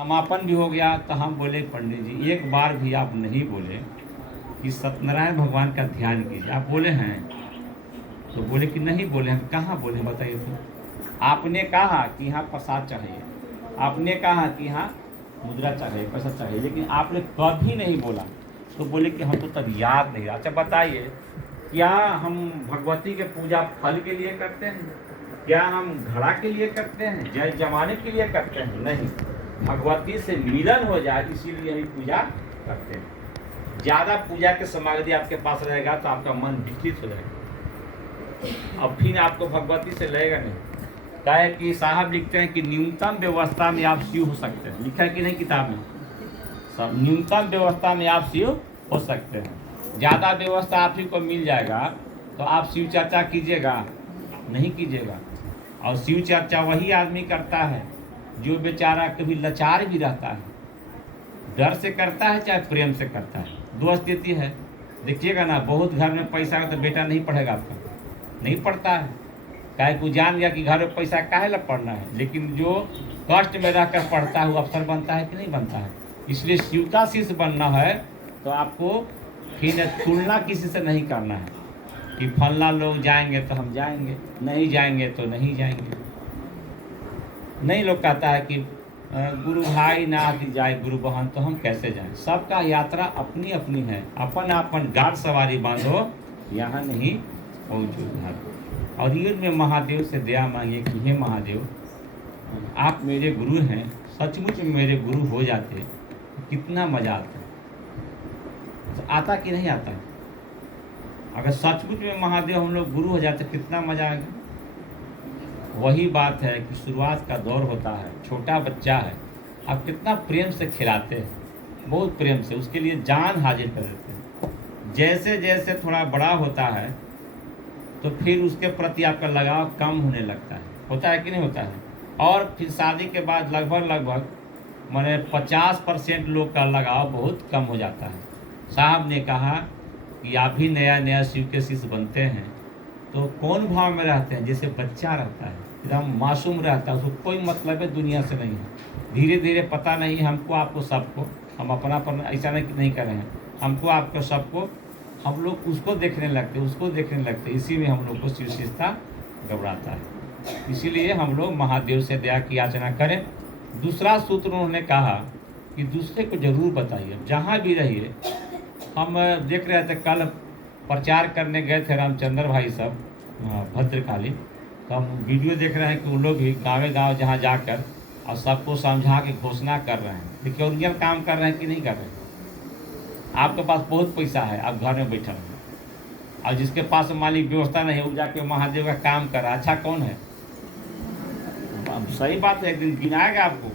समापन भी हो गया तो हम बोले पंडित जी एक बार भी आप नहीं बोले कि सत्यनारायण भगवान का ध्यान कीजिए, आप बोले हैं? तो बोले कि नहीं बोले। हम कहाँ बोले बताइए तो? आपने कहा कि यहाँ प्रसाद चाहिए, आपने कहा कि यहाँ मुद्रा चाहिए, पैसा चाहिए, लेकिन आपने कभी नहीं बोला। तो बोले कि हम तो तब याद नहीं रहा। अच्छा बताइए, क्या हम भगवती के पूजा फल के लिए करते हैं? क्या हम घड़ा के लिए करते हैं, जय जमाने के लिए करते हैं? नहीं, भगवती से मिलन हो जाए इसीलिए हम पूजा करते हैं। ज़्यादा पूजा के सामग्री आपके पास रहेगा तो आपका मन विचलित हो जाएगा, अब फिर आपको भगवती से लगेगा नहीं। क्या है कि साहब लिखते हैं कि न्यूनतम व्यवस्था में आप शिव हो सकते हैं, लिखा है कि नहीं किताब में? सब न्यूनतम व्यवस्था में आप शिव हो सकते हैं। ज़्यादा व्यवस्था आप ही को मिल जाएगा तो आप शिव चर्चा कीजिएगा? नहीं कीजिएगा। और शिव चर्चा वही आदमी करता है जो बेचारा कभी लाचार भी रहता है, डर से करता है चाहे प्रेम से करता है, दो स्थिति है। देखिएगा ना, बहुत घर में पैसा है तो बेटा नहीं पढ़ेगा आपका, नहीं पढ़ता है, काहे को जान गया कि घर में पैसा काहे ला पढ़ना है। लेकिन जो कष्ट में रहकर पढ़ता है वो अफसर बनता है कि नहीं बनता है? इसलिए शिव का शिष्य बनना है तो आपको फिर तुलना किसी से नहीं करना है कि फलना लोग जाएंगे तो हम जाएंगे, नहीं जाएंगे तो नहीं जाएंगे। नहीं, लोग कहता है कि गुरु भाई ना आदि जाए गुरु बहन तो हम कैसे जाएं। सबका यात्रा अपनी अपनी है, अपन अपन गाड़ सवारी बांधो यहाँ नहीं पहुँचो घर। और ये में महादेव से दया मांगे कि हे महादेव, आप मेरे गुरु हैं, सचमुच में मेरे गुरु हो जाते तो कितना मज़ा आता। तो आता कि नहीं आता? अगर सचमुच में महादेव हम लोग गुरु हो जाते कितना मज़ा आएगा। वही बात है कि शुरुआत का दौर होता है, छोटा बच्चा है, आप कितना प्रेम से खिलाते हैं, बहुत प्रेम से उसके लिए जान हाजिर कर देते हैं। जैसे जैसे थोड़ा बड़ा होता है तो फिर उसके प्रति आपका लगाव कम होने लगता है, होता है कि नहीं होता है? और फिर शादी के बाद लगभग माने 50% लोग का लगाव बहुत कम हो जाता है। साहब ने कहा कि आप भी नया नया शिव के शिष्य बनते हैं तो कौन भाव में रहते हैं? जैसे बच्चा रहता है, एकदम मासूम रहता है, उसको कोई मतलब है दुनिया से नहीं है। धीरे धीरे पता नहीं हमको आपको सबको, हम अपना पर ऐसा नहीं कर रहे हैं, हमको आपको सबको, हम लोग उसको देखने लगते, इसी में हम लोग को शिव शिष्यता घबराता है। इसीलिए हम लोग महादेव से दया की याचना करें। दूसरा सूत्र उन्होंने कहा कि दूसरे को जरूर बताइए, जहाँ भी रहिए। हम देख रहे थे कल प्रचार करने गए थे रामचंद्र भाई सब भद्रकाली, तो हम वीडियो देख रहे हैं कि उन लोग भी गाँव जहाँ जाकर और सबको समझा के घोषणा कर रहे हैं। देखिए ओरिजिनल काम कर रहे हैं कि नहीं कर रहे हैं? आपके पास बहुत पैसा है, आप घर में बैठे हैं, और जिसके पास मालिक व्यवस्था नहीं है वो जाके महादेव का काम कर रहा है, अच्छा कौन है? सही बात है, एक दिन गिनाएगा आपको।